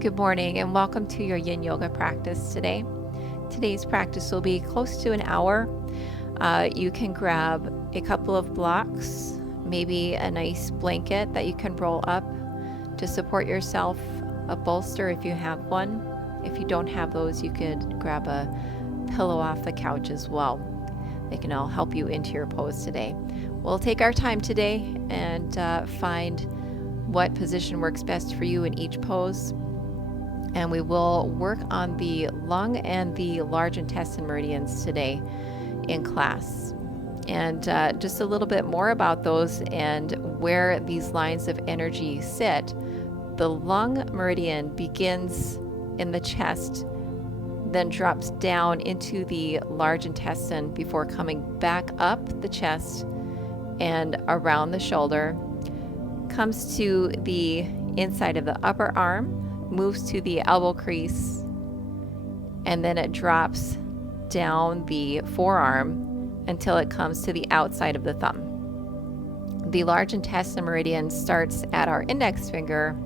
Good morning and welcome to your Yin Yoga practice today. Today's practice will be close to an hour. You can grab a couple of blocks, maybe a nice blanket that you can roll up to support yourself, a bolster if you have one. If you don't have those, you could grab a pillow off the couch as well. They can all help you into your pose today. We'll take our time today and find what position works best for you in each pose. And we will work on the lung and the large intestine meridians today in class. And just a little bit more about those and where these lines of energy sit. The lung meridian begins in the chest, then drops down into the large intestine before coming back up the chest and around the shoulder, comes to the inside of the upper arm, moves to the elbow crease, and then it drops down the forearm until it comes to the outside of the thumb. The large intestine meridian starts at our index finger,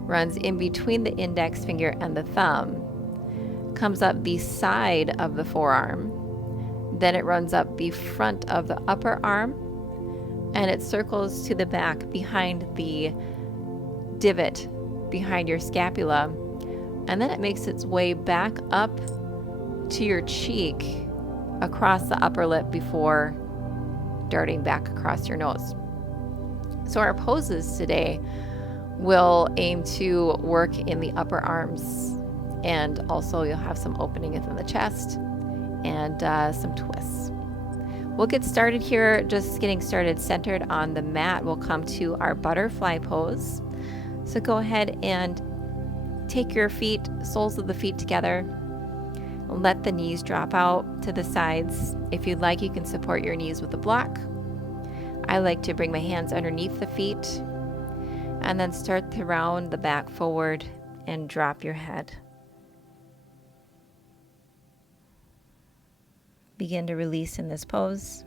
runs in between the index finger and the thumb, comes up the side of the forearm, then it runs up the front of the upper arm, and it circles to the back behind the divot behind your scapula, and then it makes its way back up to your cheek across the upper lip before darting back across your nose. So our poses today will aim to work in the upper arms, and also you'll have some opening within the chest and some twists. We'll get started here, just getting started centered on the mat. We'll come to our butterfly pose. So go ahead and take your feet, soles of the feet together. Let the knees drop out to the sides. If you'd like, you can support your knees with a block. I like to bring my hands underneath the feet and then start to round the back forward and drop your head. Begin to release in this pose.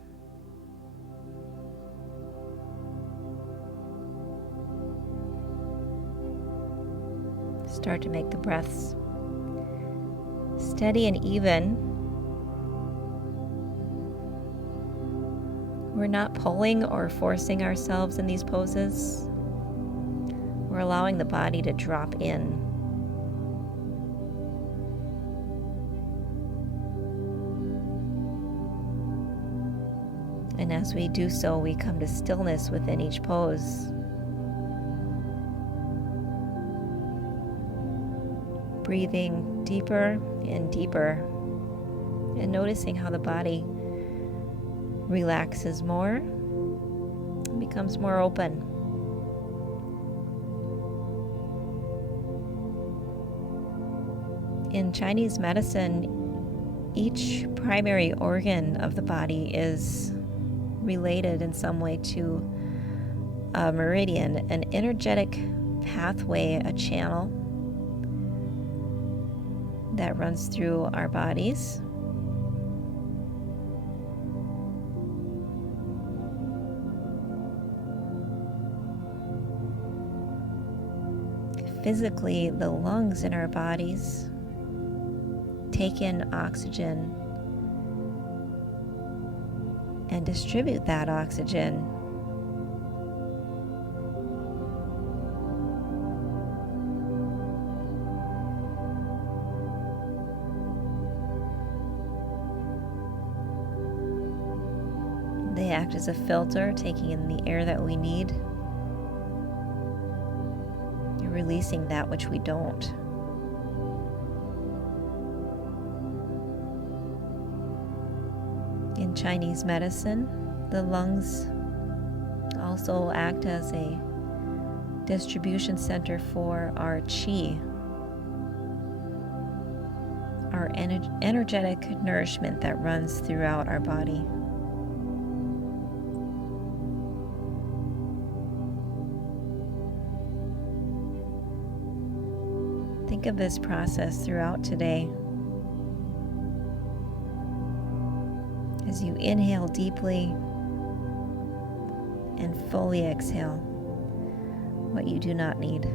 Start to make the breaths steady and even. We're not pulling or forcing ourselves in these poses. We're allowing the body to drop in. And as we do so, we come to stillness within each pose. Breathing deeper and deeper and noticing how the body relaxes more and becomes more open. In Chinese medicine, each primary organ of the body is related in some way to a meridian, an energetic pathway, a channel that runs through our bodies. Physically, the lungs in our bodies take in oxygen and distribute that oxygen. They act as a filter, taking in the air that we need, and releasing that which we don't. In Chinese medicine, the lungs also act as a distribution center for our qi, our energetic nourishment that runs throughout our body. Think of this process throughout today. As you inhale deeply and fully exhale what you do not need.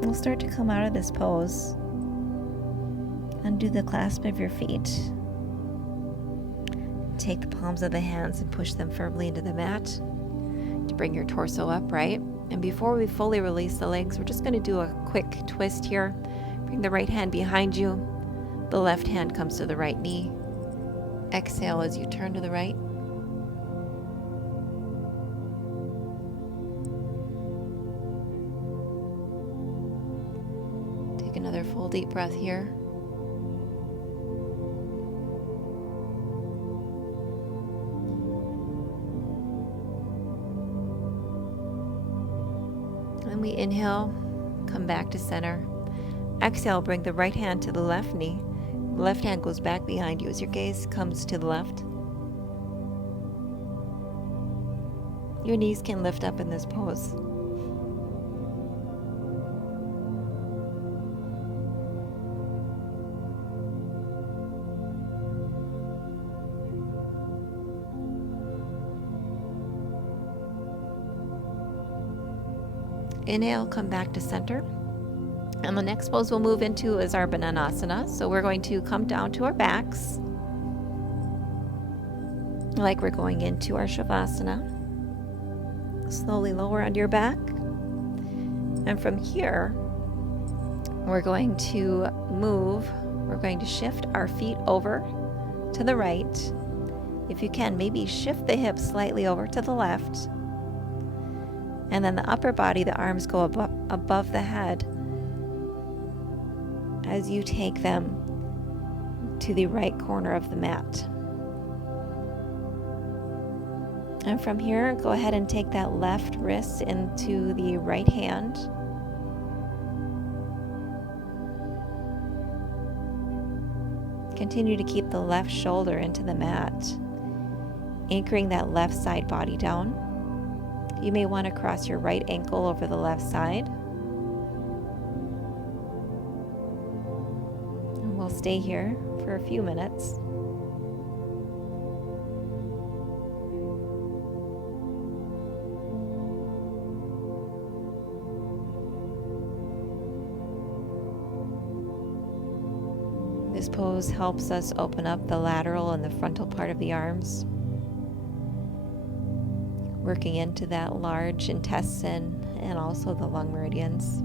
We'll start to come out of this pose. Undo the clasp of your feet. Take the palms of the hands and push them firmly into the mat to bring your torso upright. And before we fully release the legs, we're just going to do a quick twist here. Bring the right hand behind you. The left hand comes to the right knee. Exhale as you turn to the right. Take another full deep breath here. And we inhale, come back to center. Exhale, bring the right hand to the left knee. The left hand goes back behind you as your gaze comes to the left. Your knees can lift up in this pose. Inhale, come back to center. And the next pose we'll move into is our Bananasana. So we're going to come down to our backs, like we're going into our Shavasana. Slowly lower onto your back. And from here, we're going to move. We're going to shift our feet over to the right. If you can, maybe shift the hips slightly over to the left. And then the upper body, the arms go above the head as you take them to the right corner of the mat. And from here, go ahead and take that left wrist into the right hand. Continue to keep the left shoulder into the mat, anchoring that left side body down. You may want to cross your right ankle over the left side. And we'll stay here for a few minutes. This pose helps us open up the lateral and the frontal part of the arms, working into that large intestine and also the lung meridians.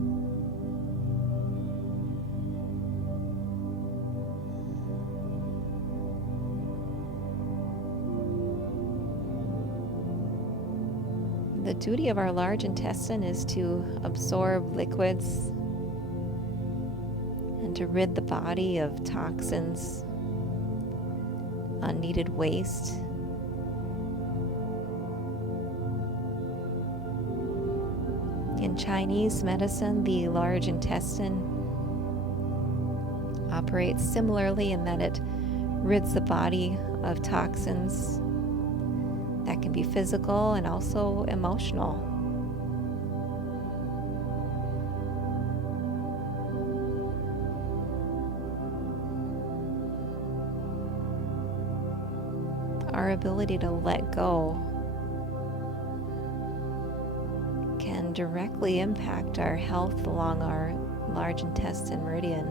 The duty of our large intestine is to absorb liquids and to rid the body of toxins, unneeded waste. In Chinese medicine, the large intestine operates similarly in that it rids the body of toxins that can be physical and also emotional. Our ability to let go can directly impact our health along our large intestine meridian.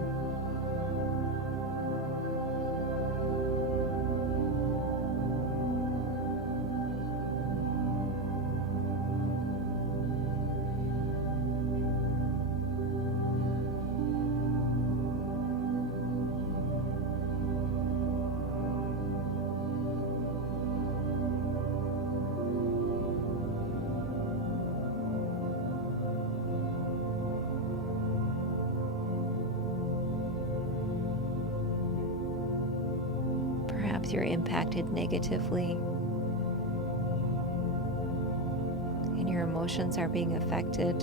Perhaps you're impacted negatively and your emotions are being affected,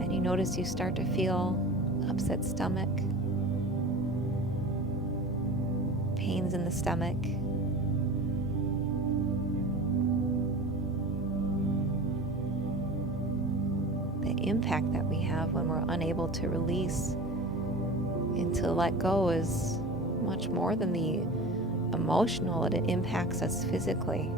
and you notice you start to feel upset stomach, pains in the stomach, the impact that we have when we're unable to release and to let go is much more than the emotional. It impacts us physically.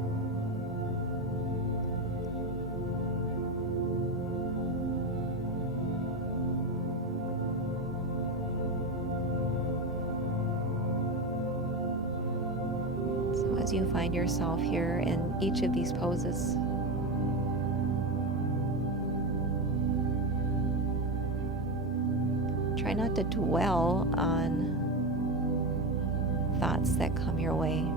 as you find yourself here in each of these poses. Try not to dwell on thoughts that come your way.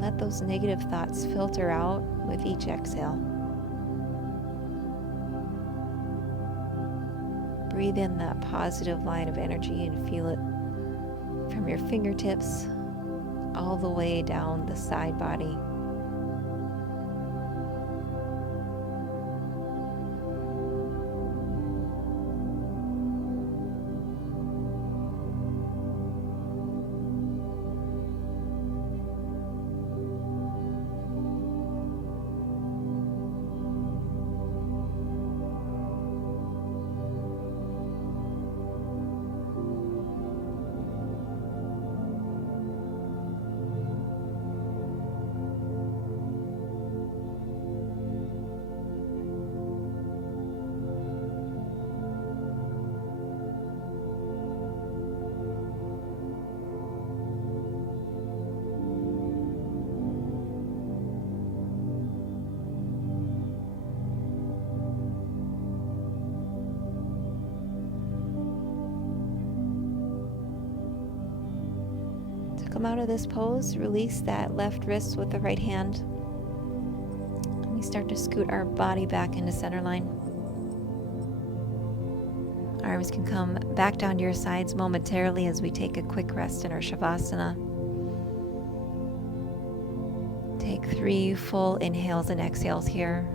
Let those negative thoughts filter out with each exhale. Breathe in that positive line of energy and feel it from your fingertips all the way down the side body. Come out of this pose, release that left wrist with the right hand. And we start to scoot our body back into center line. Arms can come back down to your sides momentarily as we take a quick rest in our Shavasana. Take 3 full inhales and exhales here.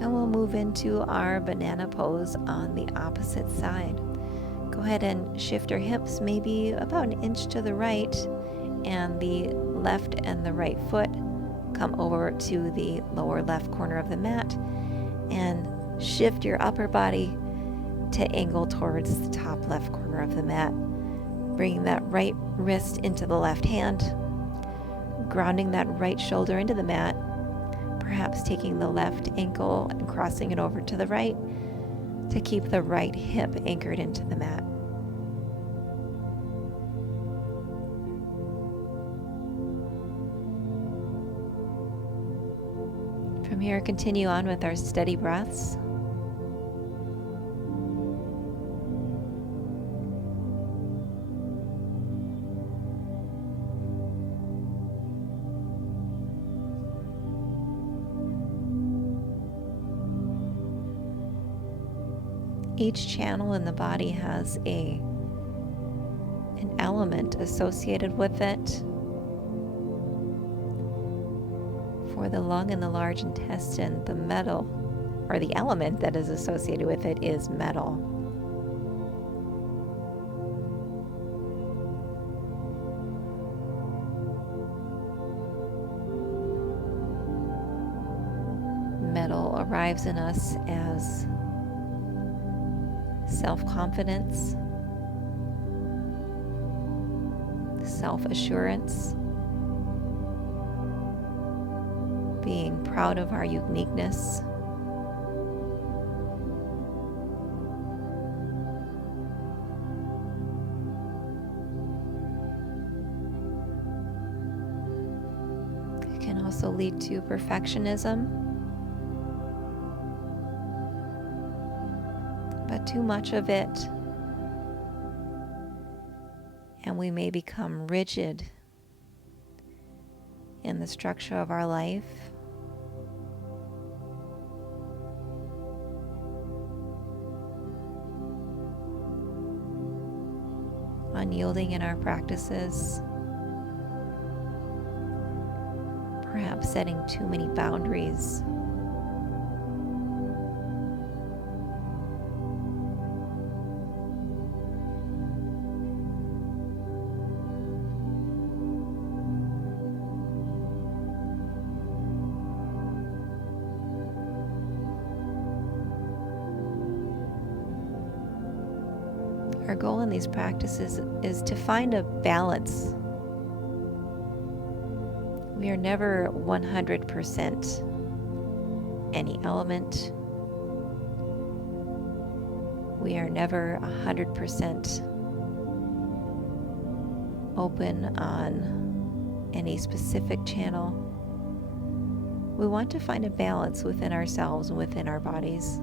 And we'll move into our banana pose on the opposite side. Go ahead and shift your hips maybe about an inch to the right, and the left and the right foot come over to the lower left corner of the mat, and shift your upper body to angle towards the top left corner of the mat. Bringing that right wrist into the left hand, grounding that right shoulder into the mat, perhaps taking the left ankle and crossing it over to the right to keep the right hip anchored into the mat. From here, continue on with our steady breaths. Each channel in the body has an element associated with it. For the lung and the large intestine, the metal, or the element that is associated with it, is metal. Metal arrives in us as self-confidence, self-assurance, being proud of our uniqueness, it can also lead to perfectionism. But too much of it, and we may become rigid in the structure of our life. Unyielding in our practices, perhaps setting too many boundaries. Our goal in these practices is to find a balance. We are never 100% any element. We are never 100% open on any specific channel. We want to find a balance within ourselves and within our bodies.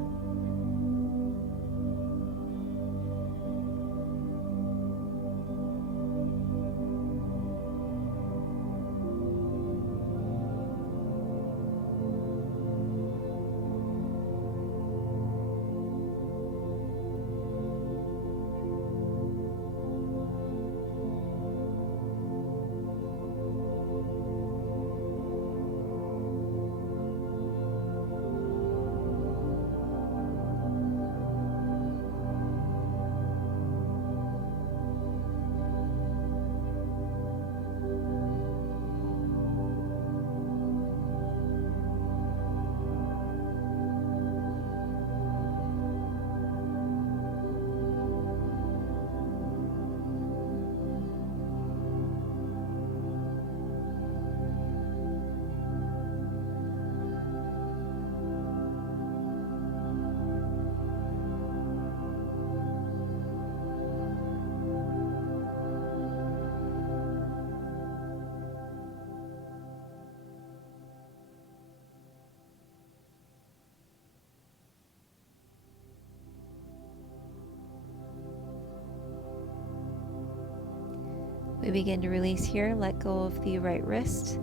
We begin to release here. Let go of the right wrist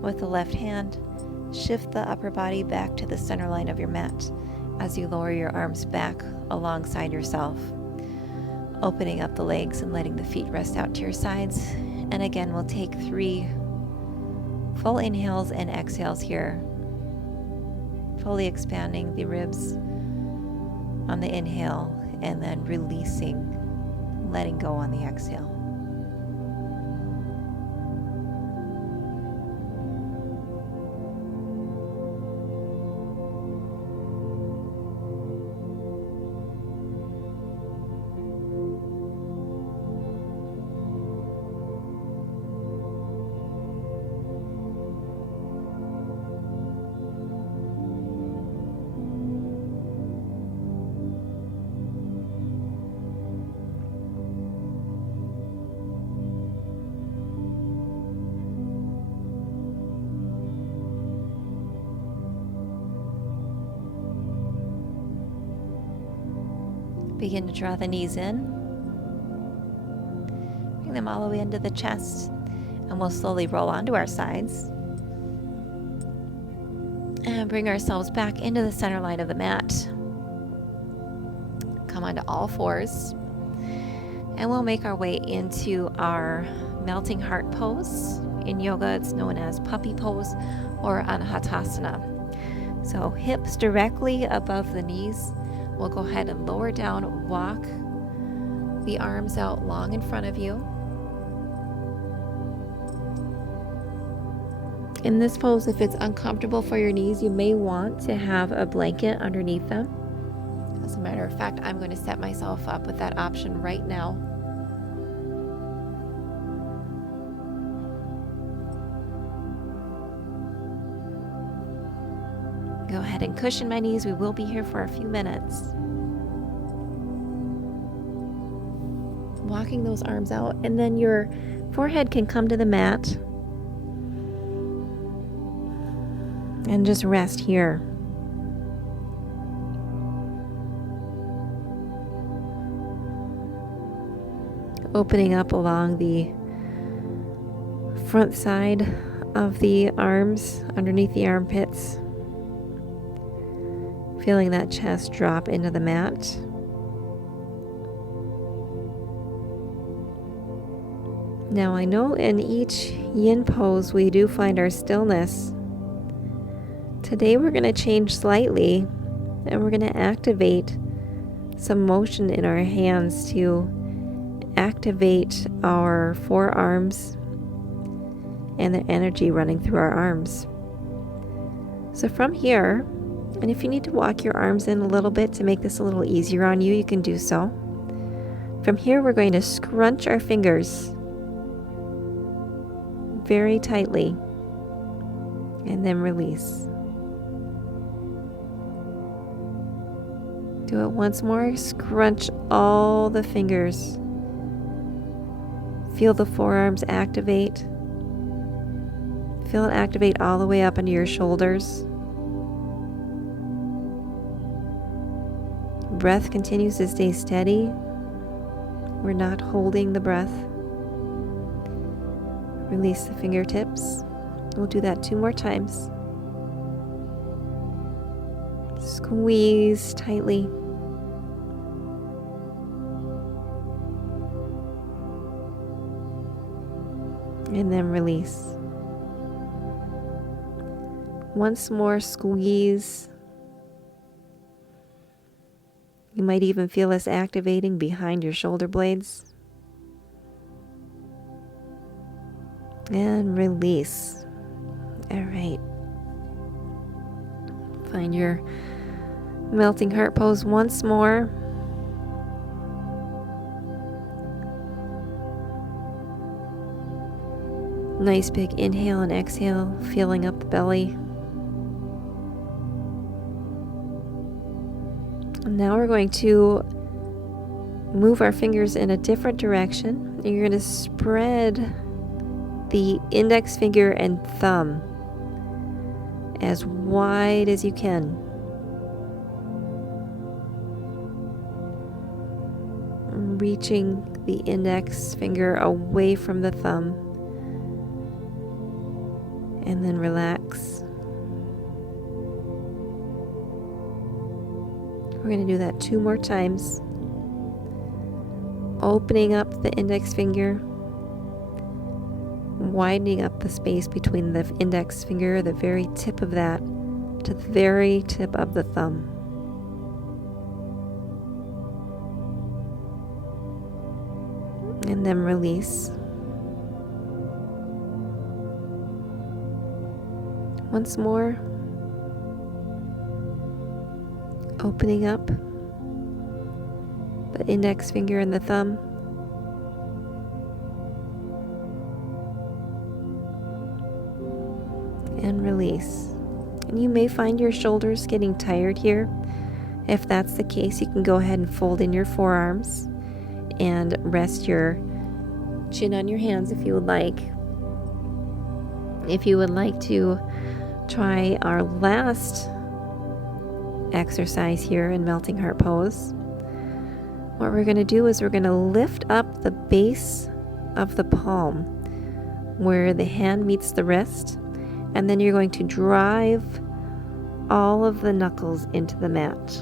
with the left hand. Shift the upper body back to the center line of your mat as you lower your arms back alongside yourself, opening up the legs and letting the feet rest out to your sides. And again, we'll take 3 full inhales and exhales here, fully expanding the ribs on the inhale and then releasing, letting go on the exhale. Begin to draw the knees in. Bring them all the way into the chest, and we'll slowly roll onto our sides. And bring ourselves back into the center line of the mat. Come onto all fours. And we'll make our way into our melting heart pose. In yoga, it's known as puppy pose or anahatasana. So hips directly above the knees. We'll go ahead and lower down, walk the arms out long in front of you. In this pose, if it's uncomfortable for your knees, you may want to have a blanket underneath them. As a matter of fact, I'm going to set myself up with that option right now. Go ahead and cushion my knees. We will be here for a few minutes. Walking those arms out, and then your forehead can come to the mat and just rest here. Opening up along the front side of the arms, underneath the armpits. Feeling that chest drop into the mat. Now I know in each yin pose we do find our stillness. Today we're going to change slightly and we're going to activate some motion in our hands to activate our forearms and the energy running through our arms. So from here, and if you need to walk your arms in a little bit to make this a little easier on you, you can do so. From here, we're going to scrunch our fingers very tightly and then release. Do it once more. Scrunch all the fingers. Feel the forearms activate. Feel it activate all the way up into your shoulders. Breath continues to stay steady. We're not holding the breath. Release the fingertips. We'll do that 2 more times. Squeeze tightly. And then release. Once more, squeeze. You might even feel this activating behind your shoulder blades. And release. All right. Find your melting heart pose once more. Nice big inhale and exhale, filling up the belly. And now we're going to move our fingers in a different direction. And you're going to spread the index finger and thumb as wide as you can. Reaching the index finger away from the thumb. And then relax. We're going to do that 2 more times. Opening up the index finger, widening up the space between the index finger, the very tip of that, to the very tip of the thumb. And then release. Once more, opening up the index finger and the thumb. And release. And you may find your shoulders getting tired here. If that's the case, you can go ahead and fold in your forearms and rest your chin on your hands if you would like. If you would like to try our last exercise here in melting heart pose, what we're going to do is we're going to lift up the base of the palm where the hand meets the wrist, and then you're going to drive all of the knuckles into the mat.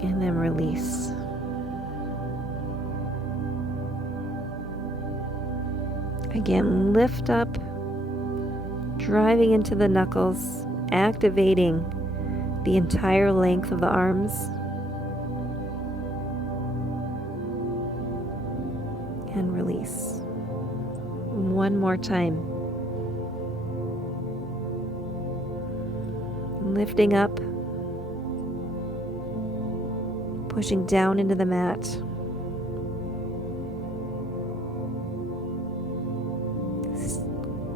And then release. Again, lift up, driving into the knuckles, activating the entire length of the arms. And release. One more time. Lifting up, pushing down into the mat.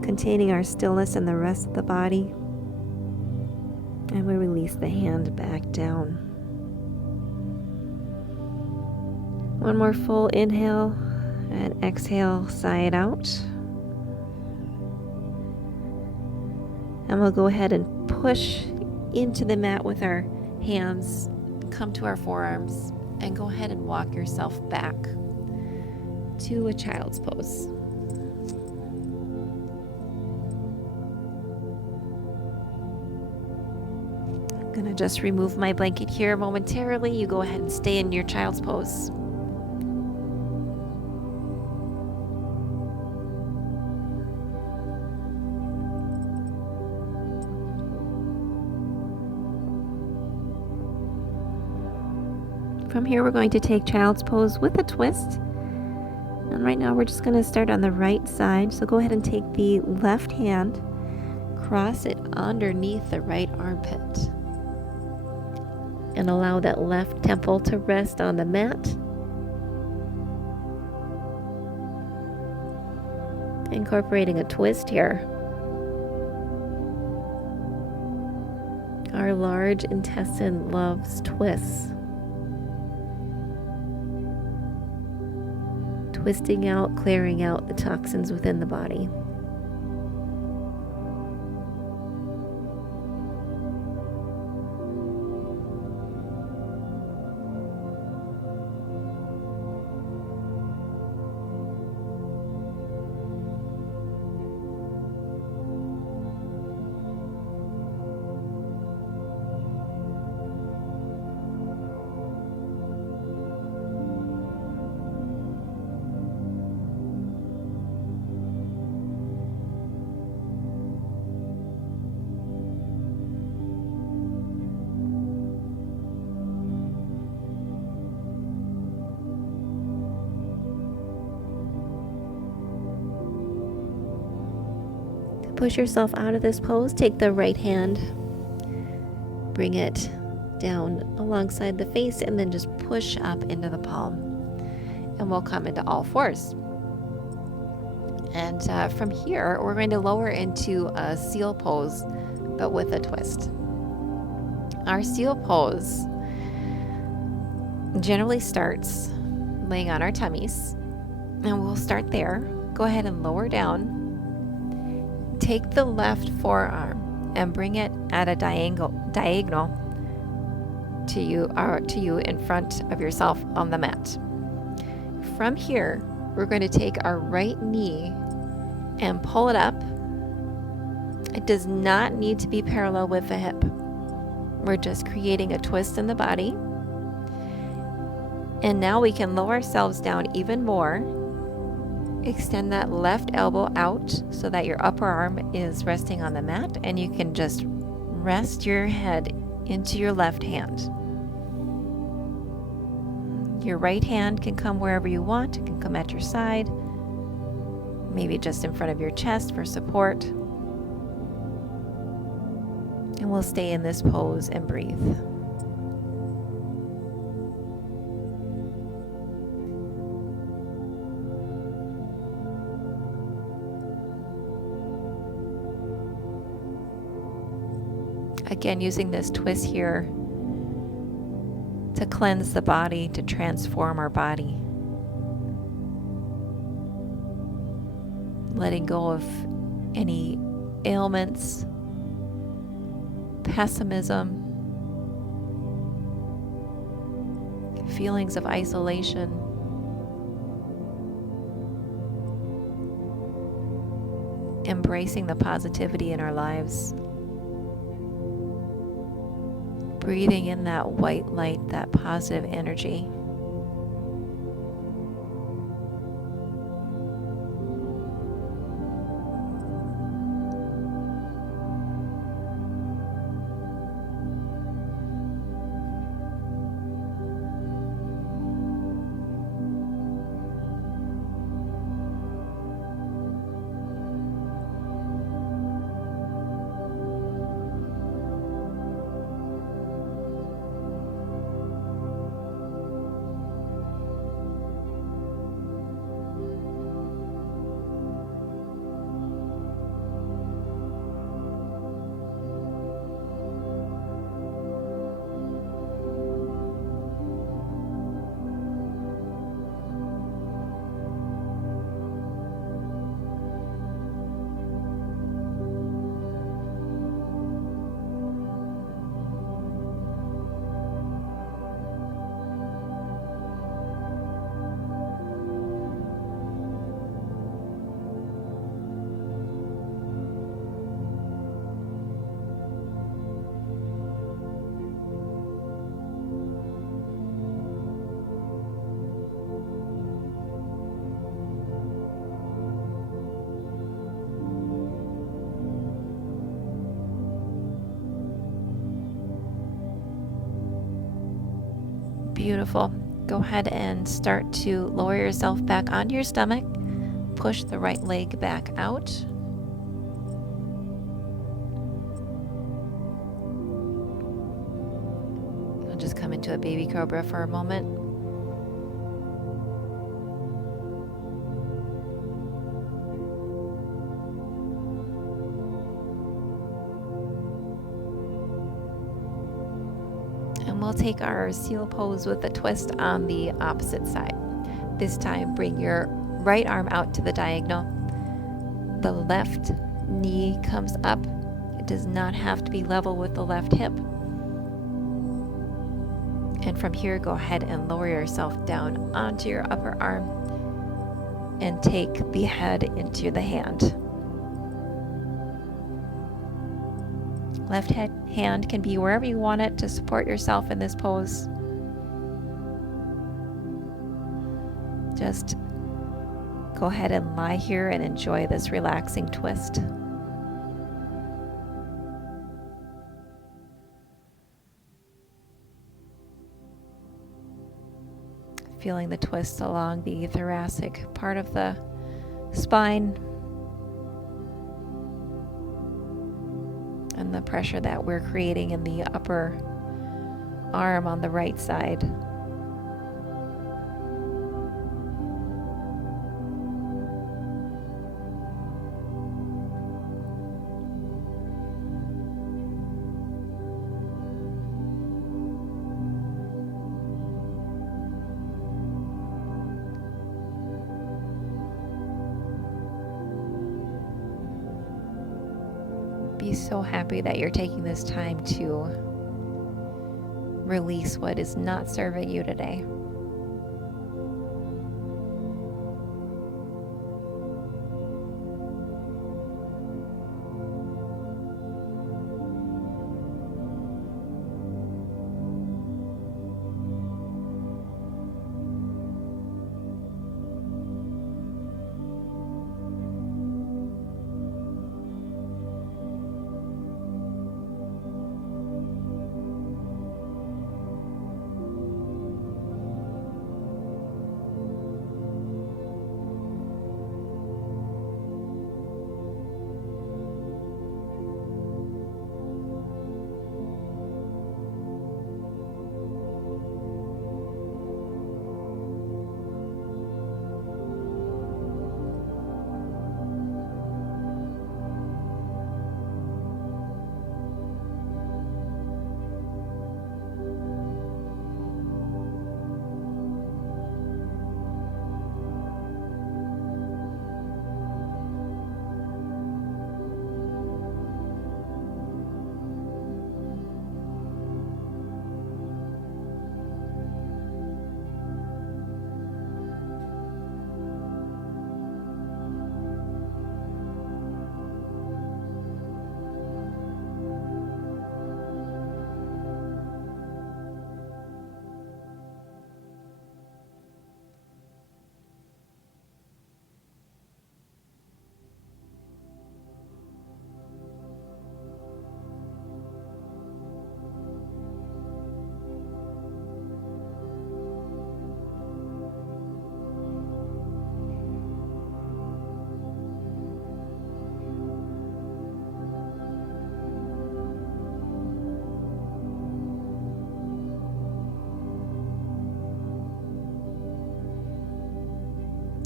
Containing our stillness and the rest of the body. And we release the hand back down. One more full inhale and exhale, sigh it out. And we'll go ahead and push into the mat with our hands, come to our forearms, and go ahead and walk yourself back to a child's pose. I'm going to just remove my blanket here momentarily. You go ahead and stay in your child's pose. From here, we're going to take child's pose with a twist. And right now, we're just going to start on the right side. So go ahead and take the left hand, cross it underneath the right armpit. and allow that left temple to rest on the mat. Incorporating a twist here. Our large intestine loves twists. Twisting out, clearing out the toxins within the body. Push yourself out of this pose. Take the right hand, bring it down alongside the face, and then just push up into the palm. And we'll come into all fours. And from here, we're going to lower into a seal pose, but with a twist. Our seal pose generally starts laying on our tummies, and we'll start there. Go ahead and lower down. Take the left forearm and bring it at a diagonal to you in front of yourself on the mat. From here, we're going to take our right knee and pull it up. It does not need to be parallel with the hip. We're just creating a twist in the body. And now we can lower ourselves down even more. Extend that left elbow out so that your upper arm is resting on the mat, and you can just rest your head into your left hand. Your right hand can come wherever you want. It can come at your side, maybe just in front of your chest for support. And we'll stay in this pose and breathe. Again, using this twist here to cleanse the body, to transform our body. Letting go of any ailments, pessimism, feelings of isolation. Embracing the positivity in our lives. Breathing in that white light, that positive energy. Beautiful. Go ahead and start to lower yourself back onto your stomach. Push the right leg back out. just come into a baby cobra for a moment. And we'll take our seal pose with a twist on the opposite side. This time, bring your right arm out to the diagonal. The left knee comes up. It does not have to be level with the left hip. And from here, go ahead and lower yourself down onto your upper arm and take the head into the hand. Left hand can be wherever you want it to support yourself in this pose. Just go ahead and lie here and enjoy this relaxing twist. Feeling the twist along the thoracic part of the spine and the pressure that we're creating in the upper arm on the right side. Be so happy that you're taking this time to release what is not serving you today.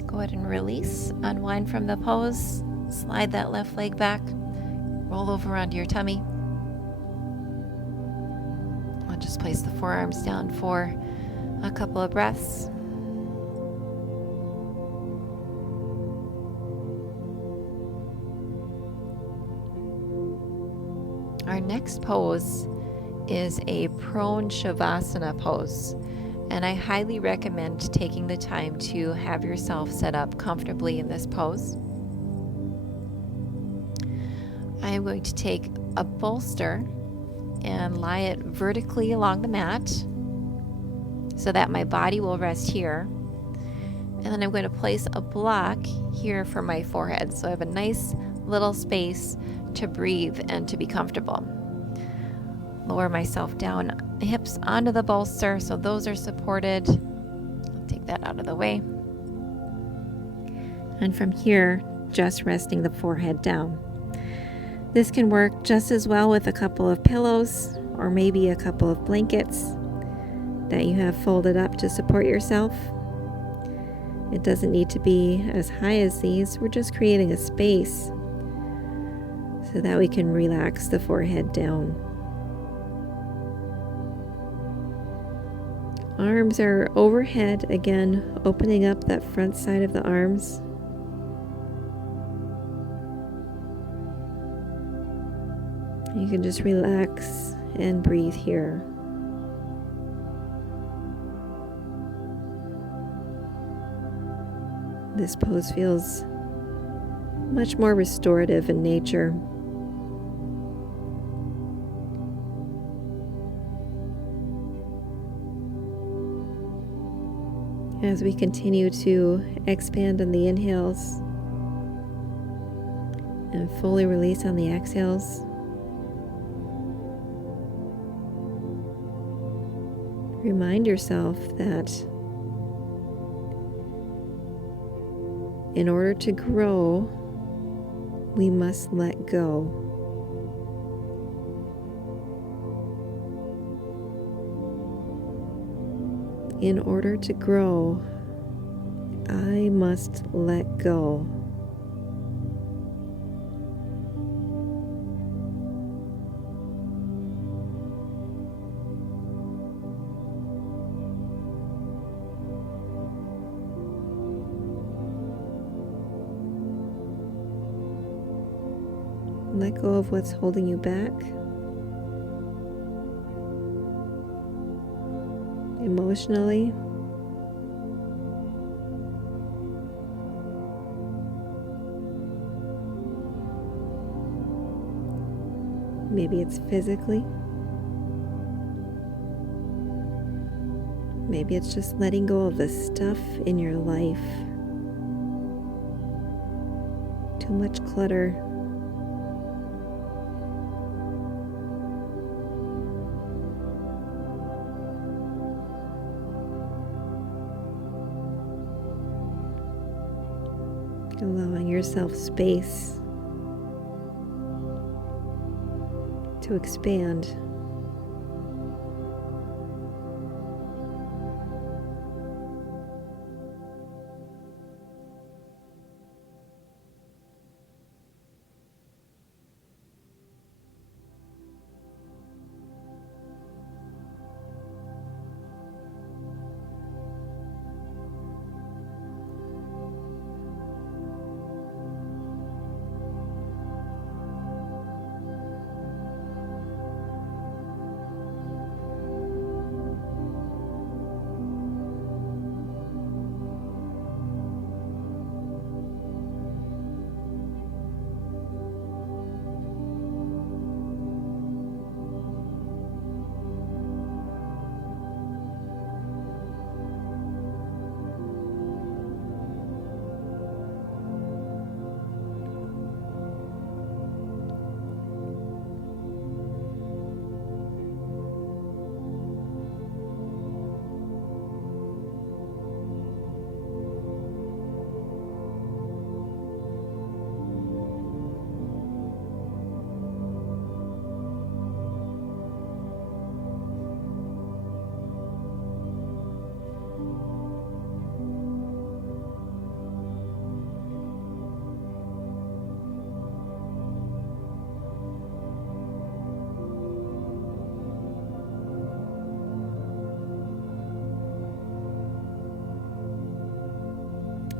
Go ahead and release, unwind from the pose, slide that left leg back, roll over onto your tummy. I'll just place the forearms down for a couple of breaths. Our next pose is a prone Shavasana pose. And I highly recommend taking the time to have yourself set up comfortably in this pose. I am going to take a bolster and lie it vertically along the mat so that my body will rest here. And then I'm going to place a block here for my forehead. So I have a nice little space to breathe and to be comfortable. Lower myself down, hips onto the bolster so those are supported. I'll take that out of the way. And from here, just resting the forehead down. This can work just as well with a couple of pillows or maybe a couple of blankets. that you have folded up to support yourself. It doesn't need to be as high as these. We're just creating a space so that we can relax the forehead down. Arms are overhead, again, opening up that front side of the arms. You can just relax and breathe here. This pose feels much more restorative in nature. As we continue to expand on the inhales and fully release on the exhales, remind yourself that in order to grow, we must let go. In order to grow, I must let go. Let go of what's holding you back. Emotionally, maybe it's physically, maybe it's just letting go of the stuff in your life. Too much clutter. Allowing yourself space to expand.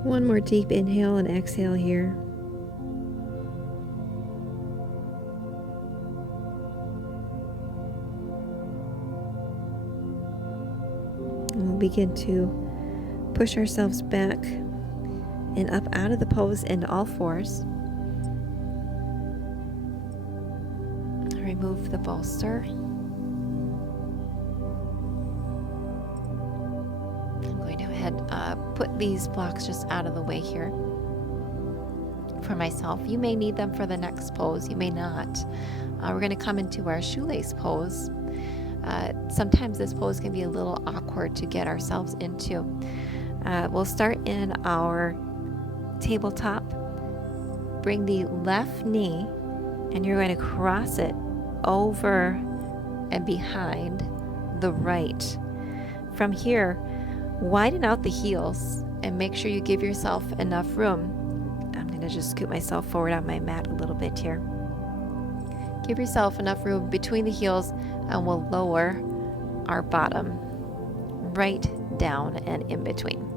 One more deep inhale and exhale here. And we'll begin to push ourselves back and up out of the pose into all fours. Remove the bolster. I'm going to put these blocks just out of the way here for myself. You may need them for the next pose, you may not. We're going to come into our shoelace pose. Sometimes this pose can be a little awkward to get ourselves into. We'll start in our tabletop. Bring the left knee and you're going to cross it over and behind the right. From here, widen out the heels and make sure you give yourself enough room. I'm going to just scoot myself forward on my mat a little bit here. Give yourself enough room between the heels, and we'll lower our bottom right down and in between.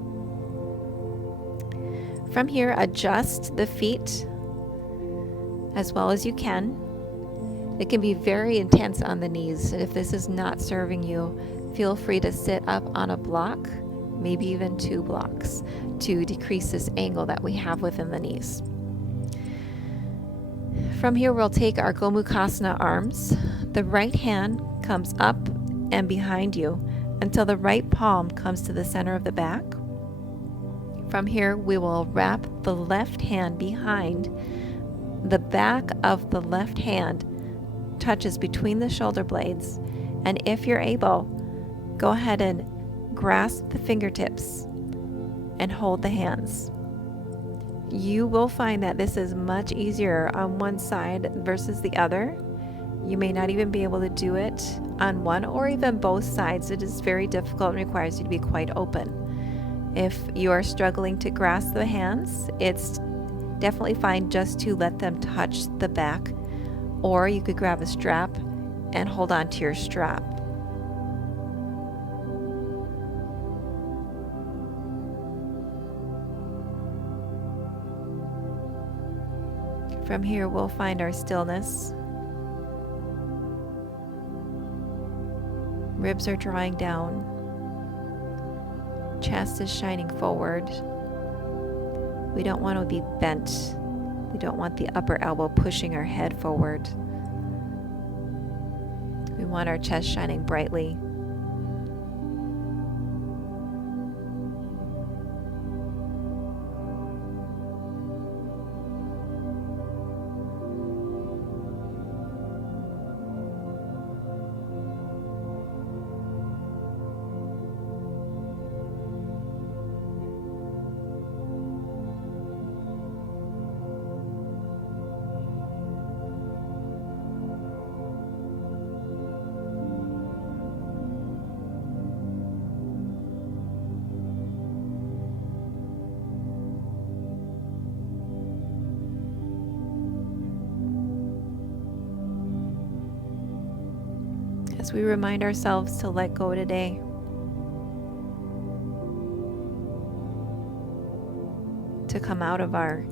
From here, adjust the feet as well as you can. It can be very intense on the knees. If this is not serving you, feel free to sit up on a block, maybe even 2 blocks, to decrease this angle that we have within the knees. From here, we'll take our Gomukhasana arms. The right hand comes up and behind you until the right palm comes to the center of the back. From here, we will wrap the left hand behind. The back of the left hand touches between the shoulder blades, and if you're able, go ahead and grasp the fingertips and hold the hands. You will find that this is much easier on one side versus the other. You may not even be able to do it on one or even both sides. It is very difficult and requires you to be quite open. If you are struggling to grasp the hands, it's definitely fine just to let them touch the back, or you could grab a strap and hold on to your strap. From here, we'll find our stillness. Ribs are drawing down. Chest is shining forward. We don't want to be bent. We don't want the upper elbow pushing our head forward. We want our chest shining brightly. As we remind ourselves to let go today, to come out of our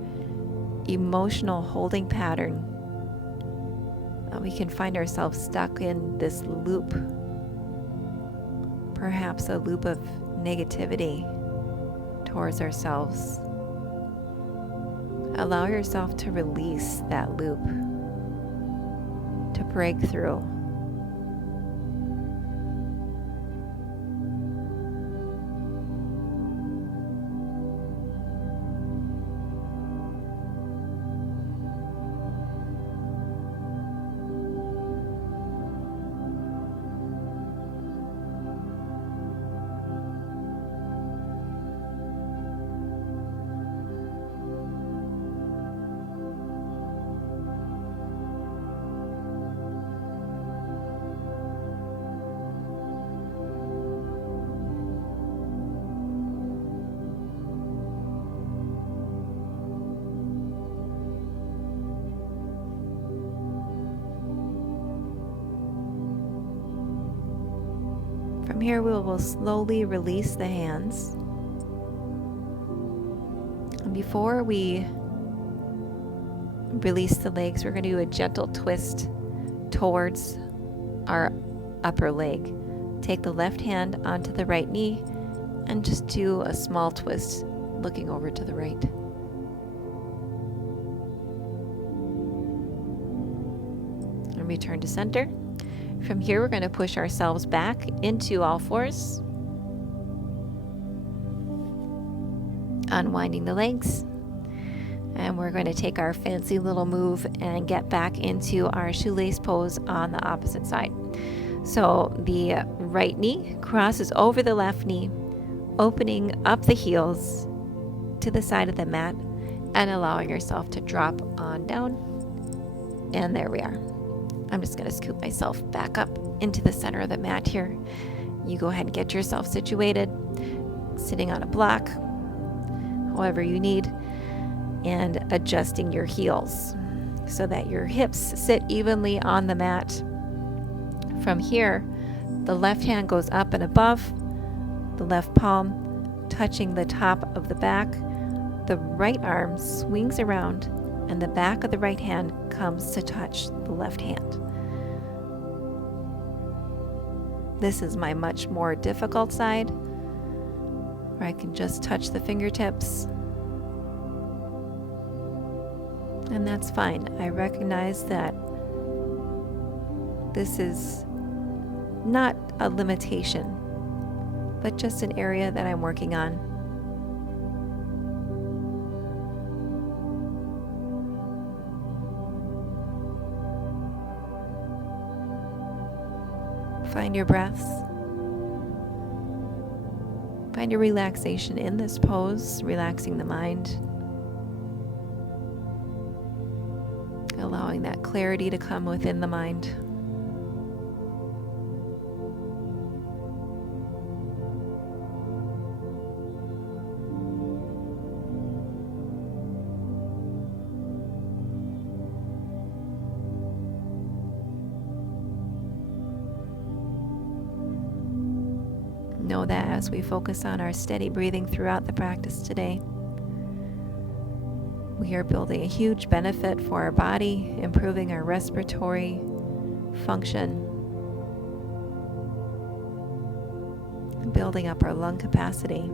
emotional holding pattern, we can find ourselves stuck in this loop, perhaps a loop of negativity towards ourselves. Allow yourself to release that loop, to break through. From here, we will slowly release the hands. And before we release the legs, we're going to do a gentle twist towards our upper leg. Take the left hand onto the right knee and just do a small twist, looking over to the right. And return to center. From here, we're going to push ourselves back into all fours, unwinding the legs, and we're going to take our fancy little move and get back into our shoelace pose on the opposite side. So the right knee crosses over the left knee, opening up the heels to the side of the mat and allowing yourself to drop on down. And there we are. I'm just going to scoop myself back up into the center of the mat here. you go ahead and get yourself situated, sitting on a block, however you need, and adjusting your heels so that your hips sit evenly on the mat. From here, the left hand goes up and above, the left palm touching the top of the back. The right arm swings around and the back of the right hand comes to touch the left hand. This is my much more difficult side, where I can just touch the fingertips. And that's fine. I recognize that this is not a limitation, but just an area that I'm working on. Find your breaths. Find your relaxation in this pose, relaxing the mind, allowing that clarity to come within the mind. Know that as we focus on our steady breathing throughout the practice today, we are building a huge benefit for our body, improving our respiratory function, building up our lung capacity.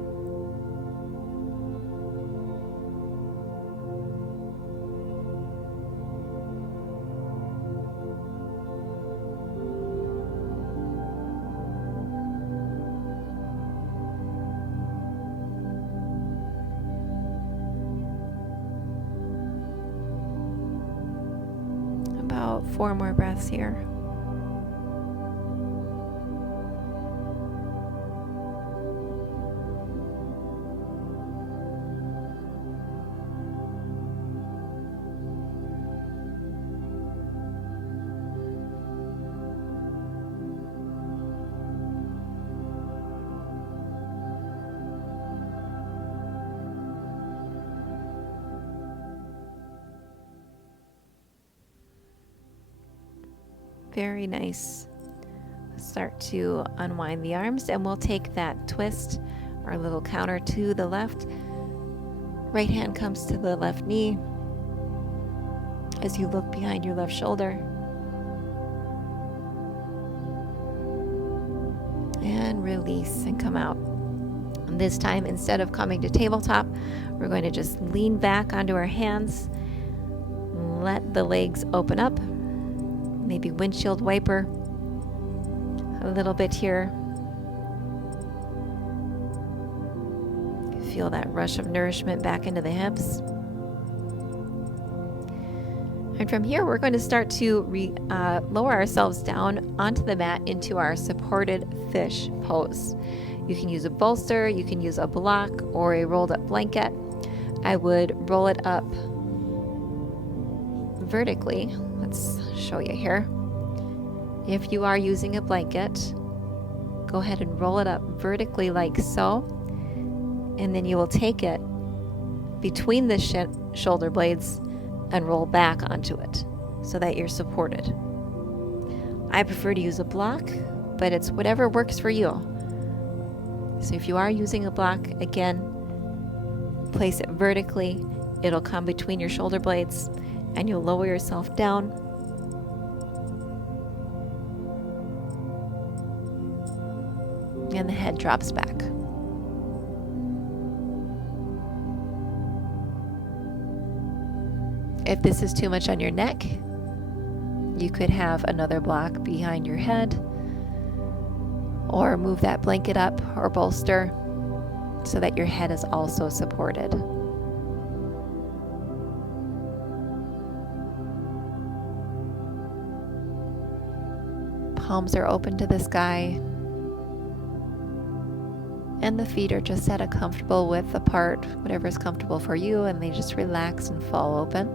About 4 more breaths here. Very nice. Start to unwind the arms, and we'll take that twist, our little counter to the left. Right hand comes to the left knee as you look behind your left shoulder. And release and come out. And this time, instead of coming to tabletop, we're going to just lean back onto our hands. Let the legs open up. Maybe windshield wiper a little bit here. Feel that rush of nourishment back into the hips. And from here, we're going to start to lower ourselves down onto the mat into our supported fish pose. You can use a bolster, you can use a block, or a rolled up blanket. I would roll it up vertically. Let's show you here. If you are using a blanket, go ahead and roll it up vertically like so, and then you will take it between the shoulder blades and roll back onto it so that you're supported. I prefer to use a block, but it's whatever works for you. So if you are using a block, again, place it vertically. It'll come between your shoulder blades, and you'll lower yourself down. And the head drops back. If this is too much on your neck, you could have another block behind your head, or move that blanket up or bolster so that your head is also supported. Palms are open to the sky, and the feet are just at a comfortable width apart, whatever is comfortable for you, and they just relax and fall open.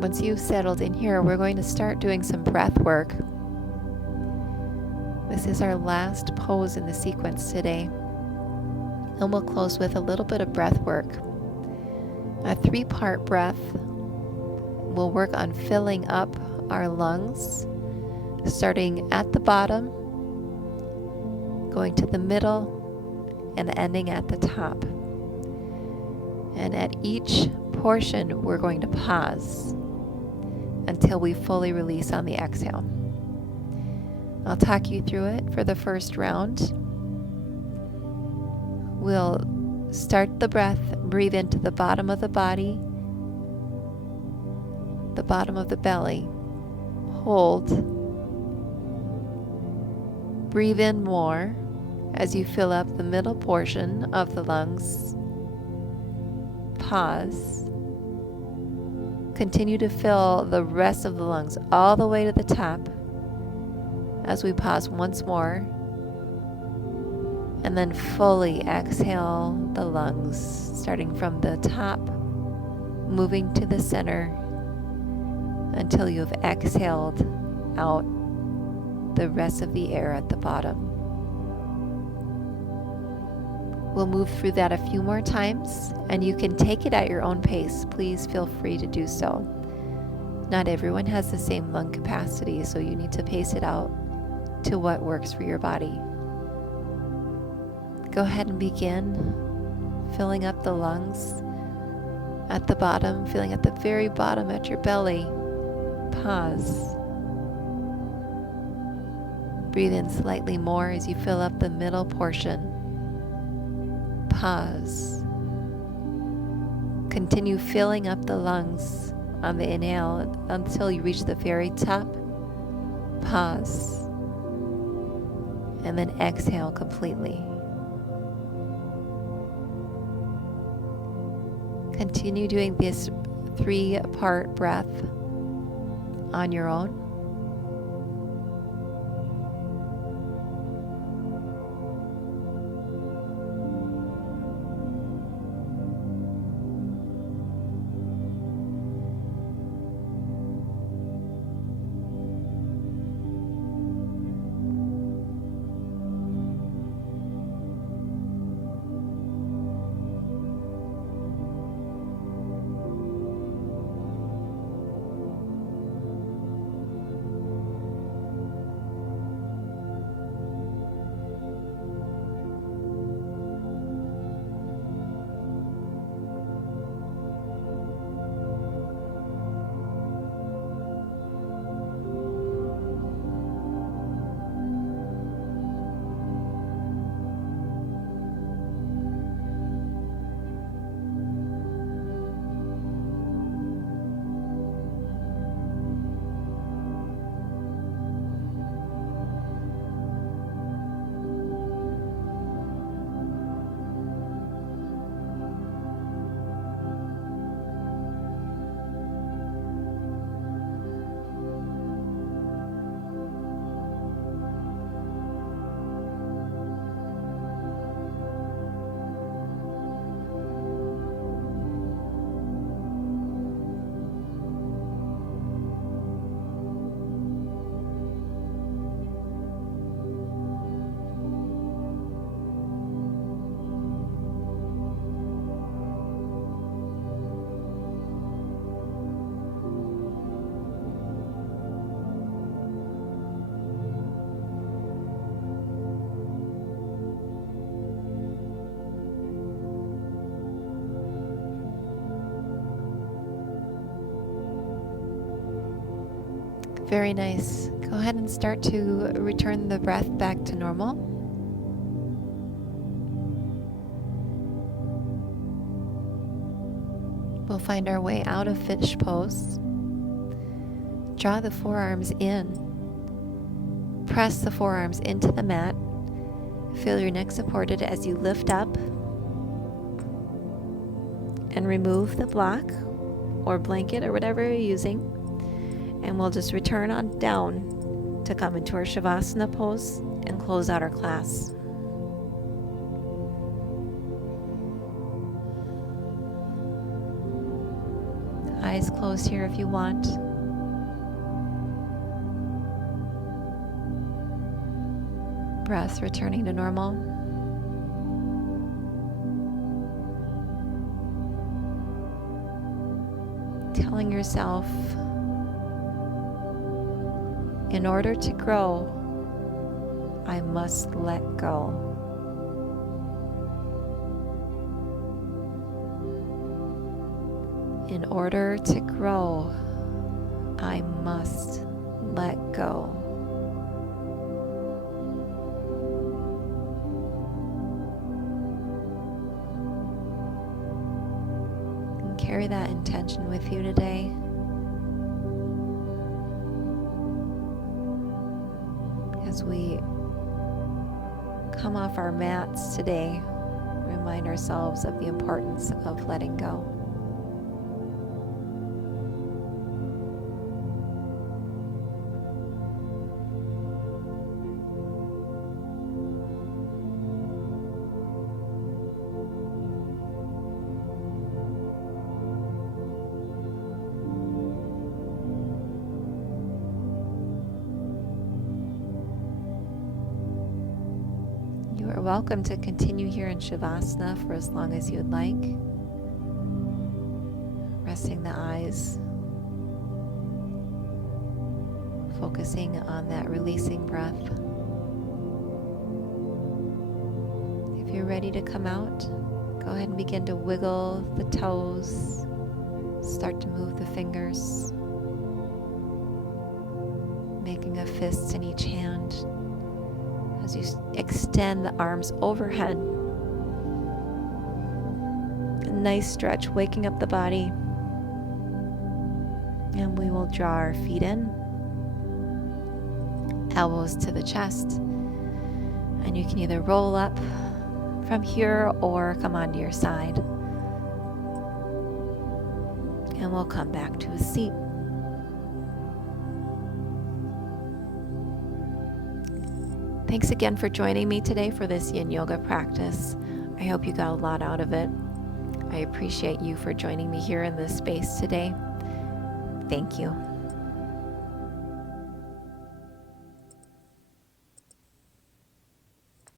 Once you've settled in here, we're going to start doing some breath work. This is our last pose in the sequence today. And we'll close with a little bit of breath work. A 3-part breath. We'll work on filling up our lungs, starting at the bottom, going to the middle, and ending at the top. And at each portion, we're going to pause until we fully release on the exhale. I'll talk you through it for the first round. We'll start the breath, breathe into the bottom of the body, the bottom of the belly, hold, breathe in more as you fill up the middle portion of the lungs, pause, continue to fill the rest of the lungs all the way to the top as we pause once more, and then fully exhale the lungs, starting from the top, moving to the center until you've exhaled out the rest of the air at the bottom. We'll move through that a few more times, and you can take it at your own pace. Please feel free to do so. Not everyone has the same lung capacity, so you need to pace it out to what works for your body. Go ahead and begin filling up the lungs at the bottom, filling at the very bottom at your belly. Pause. Breathe in slightly more as you fill up the middle portion. Pause. Continue filling up the lungs on the inhale until you reach the very top. Pause. And then exhale completely. Continue doing this 3-part breath on your own. Very nice. Go ahead and start to return the breath back to normal. We'll find our way out of fish pose. Draw the forearms in. Press the forearms into the mat. Feel your neck supported as you lift up and remove the block or blanket or whatever you're using. And we'll just return on down to come into our Shavasana pose and close out our class. eyes closed here if you want. Breath returning to normal. Telling yourself, in order to grow, I must let go. In order to grow, I must let go. And carry that intention with you today. As we come off our mats today, remind ourselves of the importance of letting go. You are welcome to continue here in Shavasana for as long as you'd like. Resting the eyes, focusing on that releasing breath. If you're ready to come out, go ahead and begin to wiggle the toes, start to move the fingers, making a fist in each hand. As you extend the arms overhead. A nice stretch, waking up the body. And we will draw our feet in. Elbows to the chest. And you can either roll up from here or come onto your side. And we'll come back to a seat. Thanks again for joining me today for this yin yoga practice. I hope you got a lot out of it. I appreciate you for joining me here in this space today. Thank you.